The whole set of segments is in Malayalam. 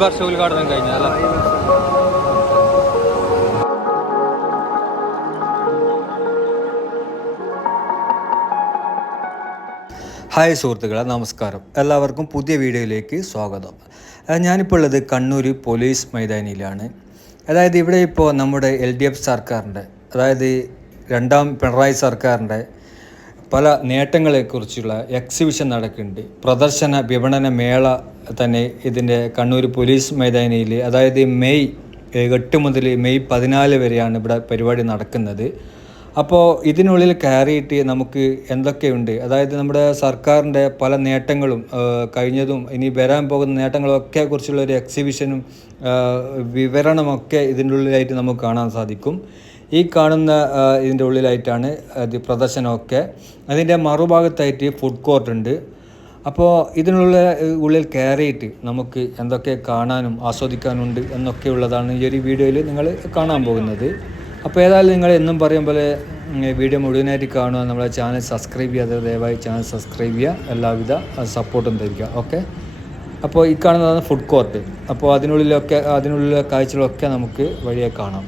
വർഷം ഉദ്ഘാടനം കഴിഞ്ഞല്ല. ഹായ് സുഹൃത്തുക്കളെ, നമസ്കാരം. എല്ലാവർക്കും പുതിയ വീഡിയോയിലേക്ക് സ്വാഗതം. ഞാനിപ്പോൾ ഉള്ളത് കണ്ണൂർ പോലീസ് മൈതാനിയിലാണ്. അതായത് ഇവിടെ ഇപ്പോൾ നമ്മുടെ LDF സർക്കാരിൻ്റെ, അതായത് രണ്ടാം പിണറായി സർക്കാരിൻ്റെ പല നേട്ടങ്ങളെക്കുറിച്ചുള്ള എക്സിബിഷൻ നടക്കുന്നുണ്ട്. പ്രദർശന വിപണന മേള തന്നെ ഇതിൻ്റെ കണ്ണൂർ പോലീസ് മൈതാനിയിൽ, അതായത് മെയ് 8 മുതൽ മെയ് 14 വരെയാണ് ഇവിടെ പരിപാടി നടക്കുന്നത്. അപ്പോൾ ഇതിനുള്ളിൽ കയറിയിട്ട് നമുക്ക് എന്തൊക്കെയുണ്ട്, അതായത് നമ്മുടെ സർക്കാരിൻ്റെ പല നേട്ടങ്ങളും കഴിഞ്ഞതും ഇനി വരാൻ പോകുന്ന നേട്ടങ്ങളൊക്കെ കുറിച്ചുള്ള ഒരു എക്സിബിഷനും വിവരണമൊക്കെ ഇതിൻ്റെ ഉള്ളിലായിട്ട് നമുക്ക് കാണാൻ സാധിക്കും. ഈ കാണുന്ന ഇതിൻ്റെ ഉള്ളിലായിട്ടാണ് അത് പ്രദർശനമൊക്കെ. അതിൻ്റെ മറുഭാഗത്തായിട്ട് ഫുഡ് കോർട്ട് ഉണ്ട്. അപ്പോൾ ഉള്ളിൽ കയറിയിട്ട് നമുക്ക് എന്തൊക്കെ കാണാനും ആസ്വദിക്കാനുണ്ട് എന്നൊക്കെയുള്ളതാണ് ഈ ഒരു വീഡിയോയിൽ നിങ്ങൾ കാണാൻ പോകുന്നത്. അപ്പോൾ ഏതായാലും നിങ്ങൾ എന്നും പറയും പോലെ വീഡിയോ മുഴുവനായിട്ട് കാണുക. നമ്മളെ ചാനൽ സബ്സ്ക്രൈബ് ചെയ്യാതെ ദയവായി ചാനൽ സബ്സ്ക്രൈബ് ചെയ്യുക. എല്ലാവിധ സപ്പോർട്ടും തരിക. ഓക്കെ. അപ്പോൾ ഈ കാണുന്നതാണ് ഫുഡ് കോർട്ട്. അപ്പോൾ അതിനുള്ളിലെ കാഴ്ചകളൊക്കെ നമുക്ക് വഴിയെ കാണാം.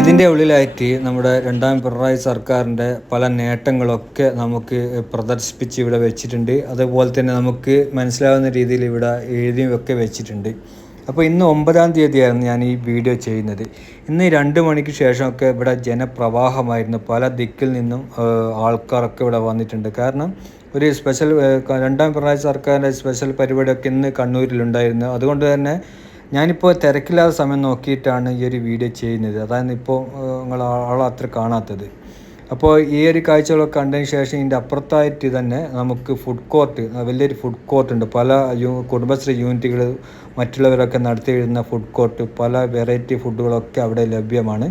ഇതിൻ്റെ ഉള്ളിലായിട്ട് നമ്മുടെ രണ്ടാം പിണറായി സർക്കാരിൻ്റെ പല നേട്ടങ്ങളൊക്കെ നമുക്ക് പ്രദർശിപ്പിച്ച് ഇവിടെ വെച്ചിട്ടുണ്ട്. അതുപോലെ തന്നെ നമുക്ക് മനസ്സിലാവുന്ന രീതിയിൽ ഇവിടെ എഴുതിയൊക്കെ വെച്ചിട്ടുണ്ട്. അപ്പോൾ ഇന്ന് 9-ാം തീയതിയായിരുന്നു ഞാൻ ഈ വീഡിയോ ചെയ്യുന്നത്. ഇന്ന് 2 മണിക്ക് ശേഷമൊക്കെ ഇവിടെ ജനപ്രവാഹമായിരുന്നു. പല ദിക്കിൽ നിന്നും ആൾക്കാരൊക്കെ ഇവിടെ വന്നിട്ടുണ്ട്. കാരണം ഒരു സ്പെഷ്യൽ രണ്ടാം പിണറായി സർക്കാരിൻ്റെ സ്പെഷ്യൽ പരിപാടിയൊക്കെ ഇന്ന് കണ്ണൂരിലുണ്ടായിരുന്നു. അതുകൊണ്ട് തന്നെ ഞാനിപ്പോൾ തിരക്കില്ലാത്ത സമയം നോക്കിയിട്ടാണ് ഈ ഒരു വീഡിയോ ചെയ്യുന്നത്. അതാണ് ഇപ്പോൾ നിങ്ങൾ അത്ര കാണാത്തത്. അപ്പോൾ ഈ ഒരു കാഴ്ചകളൊക്കെ കണ്ടതിന് ശേഷം ഇതിൻ്റെ അപ്പുറത്തായിട്ട് തന്നെ നമുക്ക് ഫുഡ് കോർട്ട്, വലിയൊരു ഫുഡ് കോർട്ടുണ്ട്. പല കുടുംബശ്രീ യൂണിറ്റുകൾ മറ്റുള്ളവരൊക്കെ നടത്തിയിരുന്ന ഫുഡ് കോർട്ട്, പല വെറൈറ്റി ഫുഡുകളൊക്കെ അവിടെ ലഭ്യമാണ്.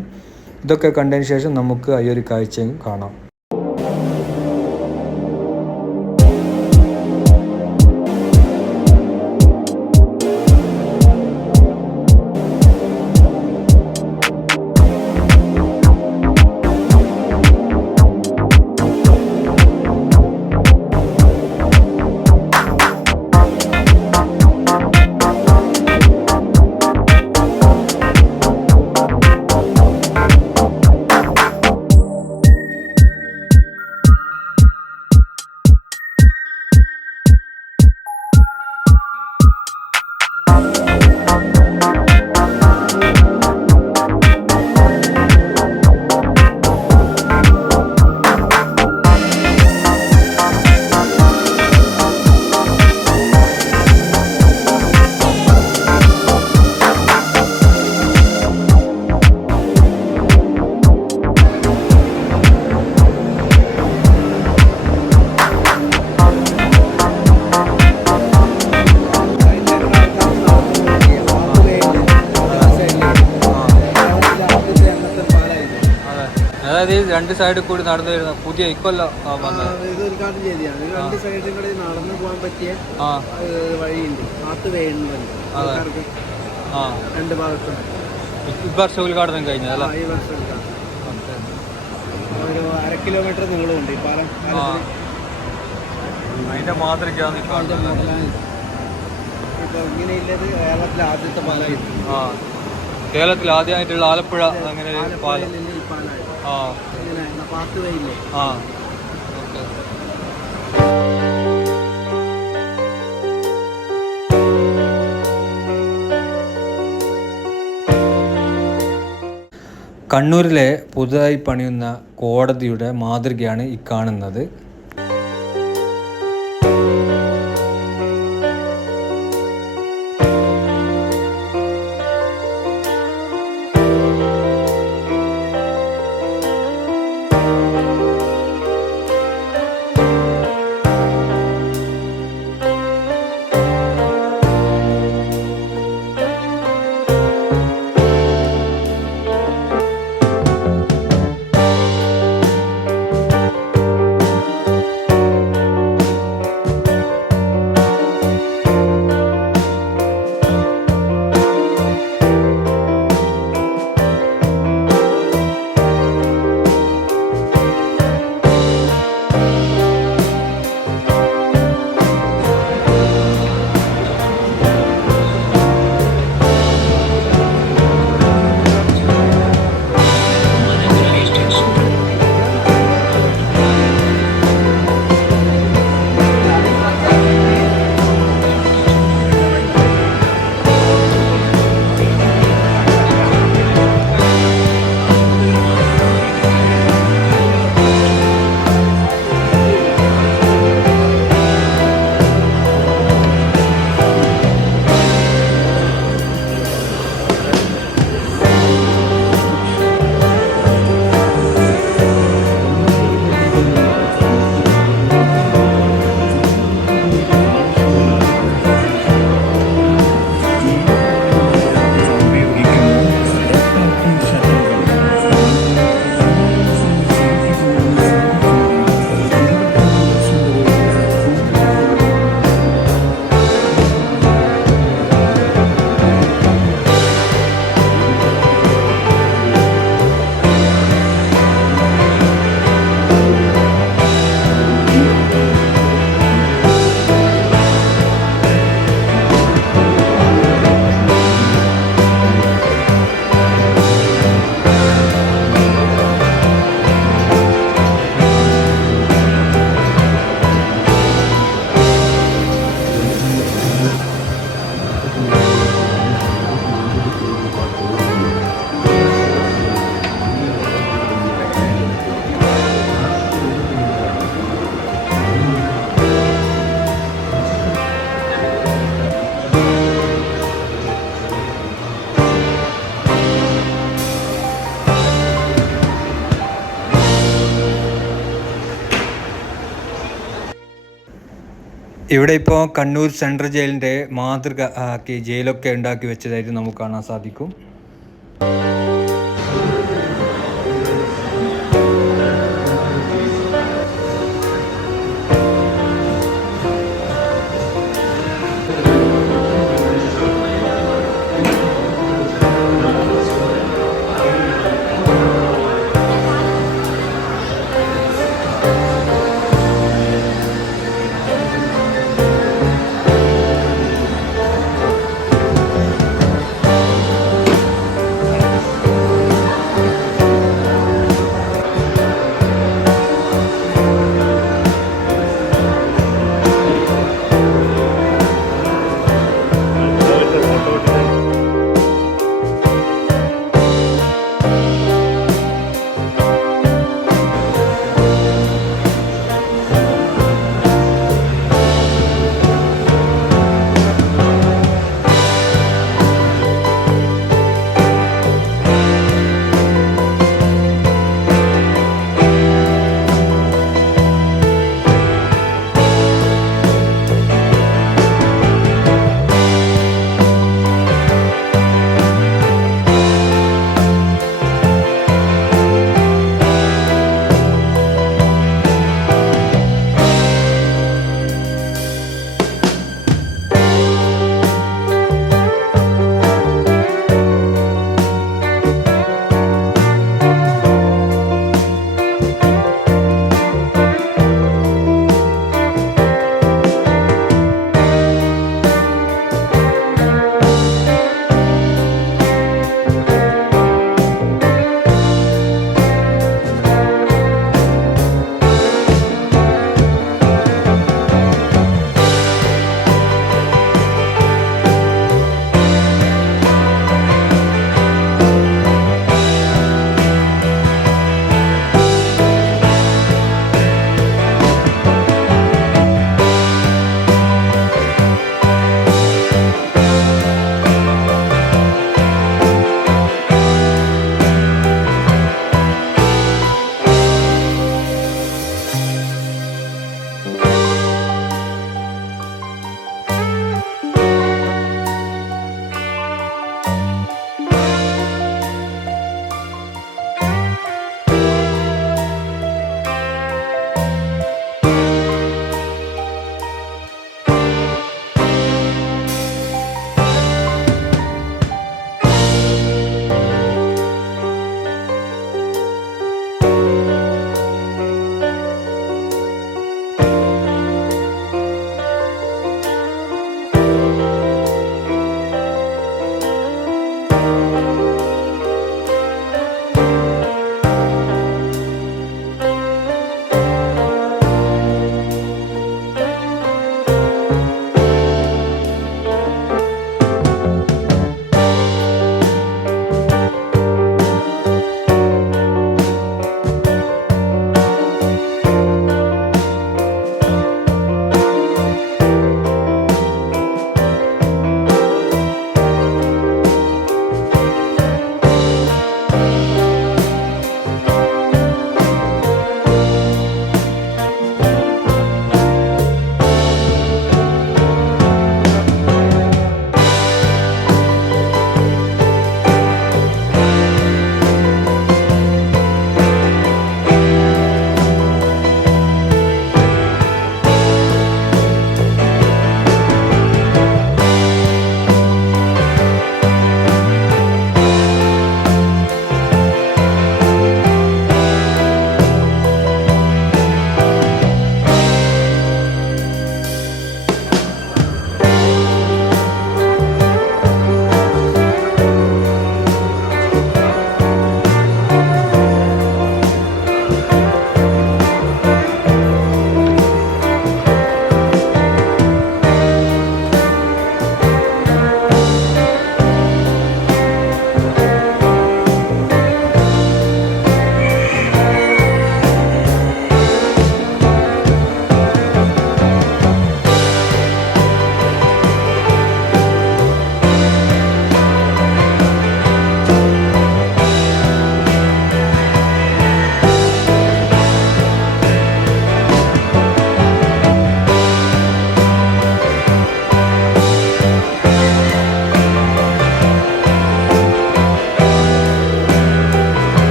ഇതൊക്കെ കണ്ടതിന് ശേഷം നമുക്ക് ഈ ഒരു കാഴ്ചയും കാണാം. അതായത് രണ്ട് സൈഡിൽ കൂടി നടന്നു വരുന്ന പുതിയ ഇക്കൊല്ലം ഇത് ഉദ്ഘാടനം ചെയ്തതാണ്. രണ്ട് സൈഡിൽ കൂടി നടന്നു പോകാൻ പറ്റിയ വഴിയുണ്ട്. രണ്ട് ഭാഗത്തും ഈ വർഷം ഉദ്ഘാടനം കഴിഞ്ഞതല്ല. ഈ വർഷം ഒരു 1/2 കിലോമീറ്റർ നീളമുണ്ട് ഈ പാലം. അതിന്റെ മാതൃകയാണ് ഇപ്പൊ ഇങ്ങനെയുള്ളത് കേരളത്തിലെ ആദ്യത്തെ പാലമായിരുന്നു. കേരളത്തിൽ ആദ്യമായിട്ടുള്ള ആലപ്പുഴ അങ്ങനെ പാലം. കണ്ണൂരിലെ പുതുതായി പണിയുന്ന കോടതിയുടെ മാതൃകയാണ് ഈ കാണുന്നത്. ഇവിടെ ഇപ്പോൾ കണ്ണൂർ സെൻട്രൽ ജയിലിൻ്റെ മാതൃക ആക്കി ജയിലൊക്കെ ഉണ്ടാക്കി വെച്ചതായിട്ട് നമുക്ക് കാണാൻ സാധിക്കും.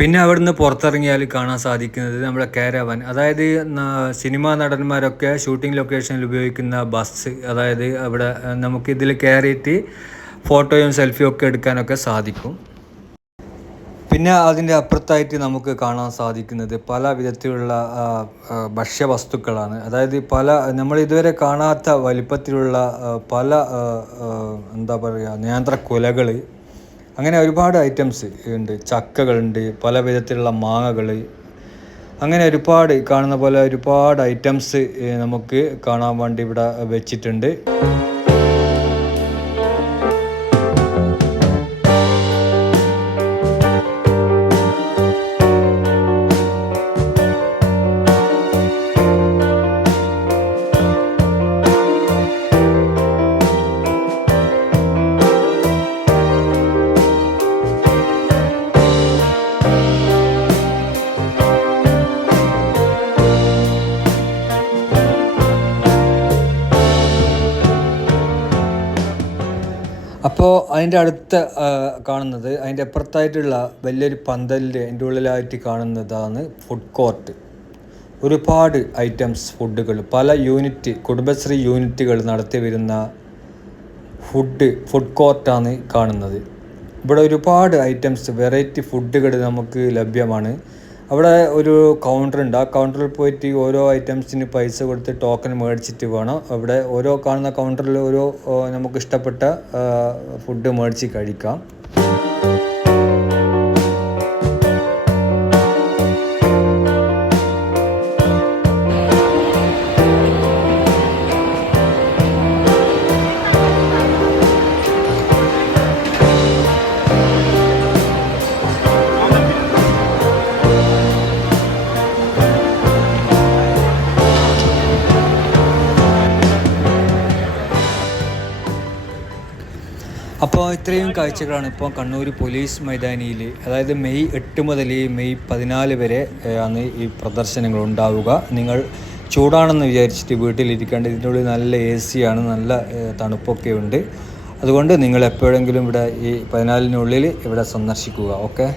പിന്നെ അവിടുന്ന് പുറത്തിറങ്ങിയാൽ കാണാൻ സാധിക്കുന്നത് നമ്മുടെ കാരവൻ, അതായത് സിനിമാ നടന്മാരൊക്കെ ഷൂട്ടിംഗ് ലൊക്കേഷനിൽ ഉപയോഗിക്കുന്ന ബസ്. അതായത് അവിടെ നമുക്ക് ഇതിൽ കയറിയിട്ട് ഫോട്ടോയും സെൽഫിയും ഒക്കെ എടുക്കാനൊക്കെ സാധിക്കും. പിന്നെ അതിൻ്റെ അപ്പുറത്തായിട്ട് നമുക്ക് കാണാൻ സാധിക്കുന്നത് പല വിധത്തിലുള്ള ഭക്ഷ്യവസ്തുക്കളാണ്. അതായത് പല നമ്മൾ ഇതുവരെ കാണാത്ത വലിപ്പത്തിലുള്ള പല എന്താ പറയുക നേന്ത്രക്കുലകൾ, അങ്ങനെ ഒരുപാട് ഐറ്റംസ് ഉണ്ട്. ചക്കകളുണ്ട്, പല വിധത്തിലുള്ള മാങ്ങകൾ, അങ്ങനെ ഒരുപാട് കാണുന്ന പോലെ ഒരുപാട് ഐറ്റംസ് നമുക്ക് കാണാൻ വേണ്ടി ഇവിടെ വെച്ചിട്ടുണ്ട്. അപ്പോൾ അതിൻ്റെ അടുത്ത് കാണുന്നത്, അതിൻ്റെ അപ്പുറത്തായിട്ടുള്ള വലിയൊരു പന്തലിൻ്റെ അതിൻ്റെ ഉള്ളിലായിട്ട് കാണുന്നതാണ് ഫുഡ് കോർട്ട്. ഒരുപാട് ഐറ്റംസ് ഫുഡുകൾ, പല കുടുംബശ്രീ യൂണിറ്റുകൾ നടത്തി വരുന്ന ഫുഡ് കോർട്ടാണ് കാണുന്നത്. ഇവിടെ ഒരുപാട് ഐറ്റംസ് വെറൈറ്റി ഫുഡുകൾ നമുക്ക് ലഭ്യമാണ്. അവിടെ ഒരു കൗണ്ടറുണ്ട്. ആ കൗണ്ടറിൽ പോയിട്ട് ഓരോ ഐറ്റംസിന് പൈസ കൊടുത്ത് ടോക്കൺ മേടിച്ചിട്ട് വേണം അവിടെ ഓരോ കാണുന്ന കൗണ്ടറിൽ ഓരോ നമുക്ക് ഇഷ്ടപ്പെട്ട ഫുഡ് മേടിച്ച് കഴിക്കാം. അപ്പോൾ ഇത്രയും കാഴ്ചകളാണ് ഇപ്പോൾ കണ്ണൂർ പോലീസ് മൈതാനിയിൽ, അതായത് മെയ് 8 മുതൽ മെയ് 14 വരെ ആണ് ഈ പ്രദർശനങ്ങൾ ഉണ്ടാവുക. നിങ്ങൾ ചൂടാണെന്ന് വിചാരിച്ചിട്ട് വീട്ടിലിരിക്കേണ്ട, ഇതിൻ്റെ ഉള്ളിൽ നല്ല AC ആണ്, നല്ല തണുപ്പൊക്കെ ഉണ്ട്. അതുകൊണ്ട് നിങ്ങൾ എപ്പോഴെങ്കിലും ഇവിടെ ഈ 14-നുള്ളിൽ ഇവിടെ സന്ദർശിക്കുക. ഓക്കെ.